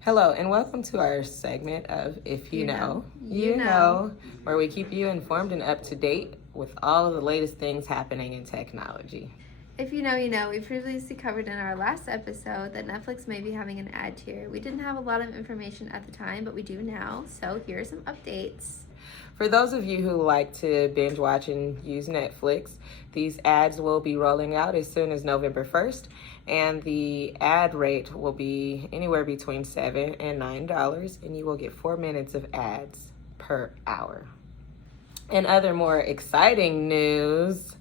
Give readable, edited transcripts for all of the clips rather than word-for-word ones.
Hello, and welcome to our segment of If You Know, You Know, where we keep you informed and up to date with all of the latest things happening in technology. If you know, you know. We previously covered in our last episode that Netflix may be having an ad tier. We didn't have a lot of information at the time, but we do now. So here are some updates. For those of you who like to binge watch and use Netflix, these ads will be rolling out as soon as November 1st, and the ad rate will be anywhere between $7 and $9, and you will get 4 minutes of ads per hour. And other more exciting news,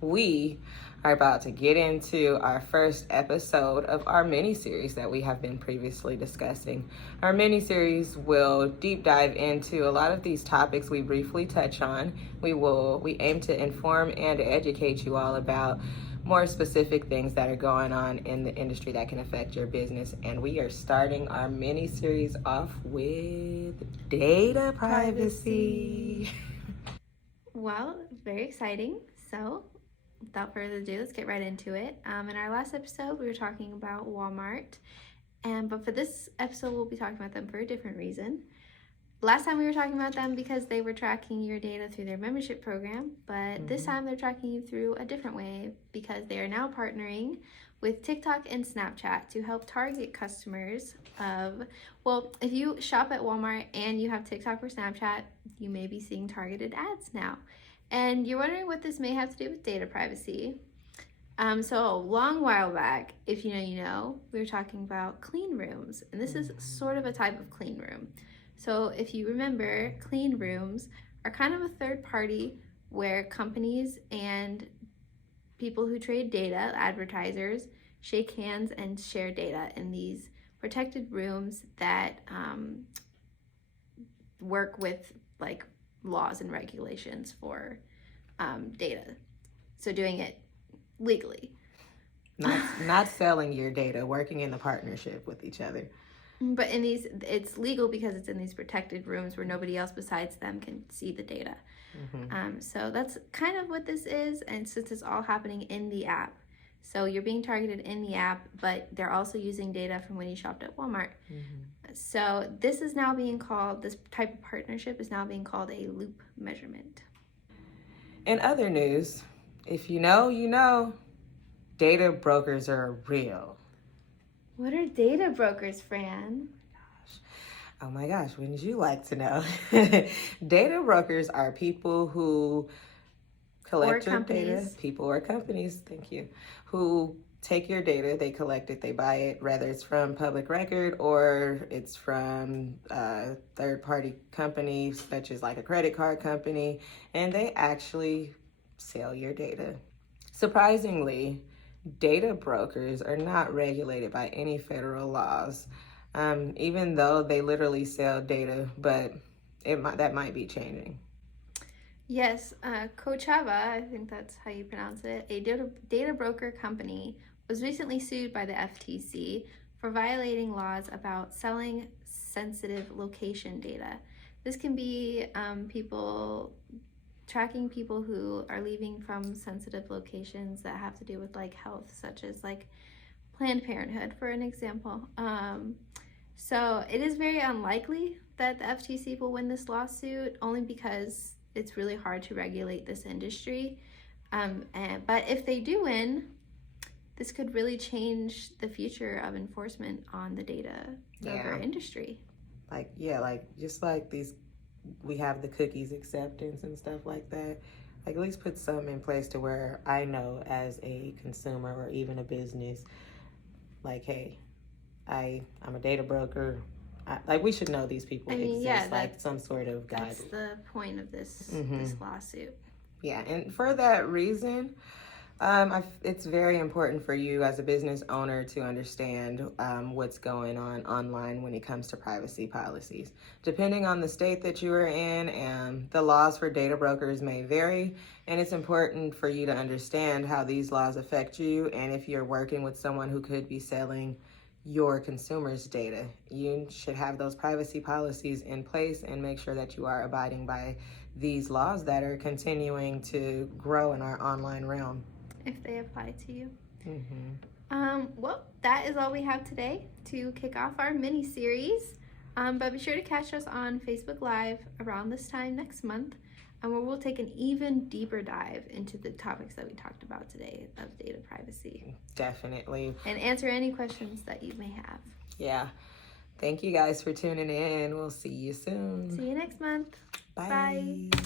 we are about to get into our first episode of our mini-series that we have been previously discussing. Our mini-series will deep dive into a lot of these topics we briefly touch on. We aim to inform and educate you all about more specific things that are going on in the industry that can affect your business. And we are starting our mini-series off with data privacy. Well, very exciting. So without further ado, let's get right into it. In our last episode, we were talking about Walmart, but for this episode, we'll be talking about them for a different reason. Last time we were talking about them because they were tracking your data through their membership program, but this time they're tracking you through a different way because they are now partnering with TikTok and Snapchat to help target customers if you shop at Walmart and you have TikTok or Snapchat, you may be seeing targeted ads now. And you're wondering what this may have to do with data privacy. So a long while back, if you know, you know, we were talking about clean rooms. And this is sort of a type of clean room. So if you remember, clean rooms are kind of a third party where companies and people who trade data, advertisers, shake hands and share data in these protected rooms that work with like laws and regulations for data. So doing it legally. Not selling your data, working in a partnership with each other. But in these, it's legal because it's in these protected rooms where nobody else besides them can see the data. So that's kind of what this is, and since it's all happening in the app. So you're being targeted in the app, but they're also using data from when you shopped at Walmart. So this is now being called, this type of partnership is now being called a loop measurement. In other news, if you know, you know, data brokers are real. What are data brokers, Fran? Oh my gosh, wouldn't you like to know? Data brokers are people who collect your data, people or companies, thank you, who take your data, they collect it, they buy it, whether it's from public record or it's from third-party companies such as like a credit card company, and they actually sell your data. Surprisingly, data brokers are not regulated by any federal laws, even though they literally sell data, but that might be changing. Yes, Kochava, I think that's how you pronounce it, a data broker company, was recently sued by the FTC for violating laws about selling sensitive location data. This can be tracking people who are leaving from sensitive locations that have to do with like health, such as like Planned Parenthood, for an example. So it is very unlikely that the FTC will win this lawsuit, only because it's really hard to regulate this industry. But if they do win, this could really change the future of enforcement on the data broker industry. Just like these, we have the cookies acceptance and stuff like that. Like, at least put some in place to where I know as a consumer or even a business, like, hey, I'm a data broker. We should know these people exist, like some sort of guide. That's the point of this lawsuit. Yeah, and for that reason, it's very important for you as a business owner to understand what's going on online when it comes to privacy policies. Depending on the state that you are in, the laws for data brokers may vary, and it's important for you to understand how these laws affect you and if you're working with someone who could be selling your consumers' data. You should have those privacy policies in place and make sure that you are abiding by these laws that are continuing to grow in our online realm. If they apply to you. Mm-hmm. Well, that is all we have today to kick off our mini-series. But be sure to catch us on Facebook Live around this time next month, where we'll take an even deeper dive into the topics that we talked about today of data privacy. Definitely. And answer any questions that you may have. Yeah. Thank you guys for tuning in. We'll see you soon. See you next month. Bye. Bye.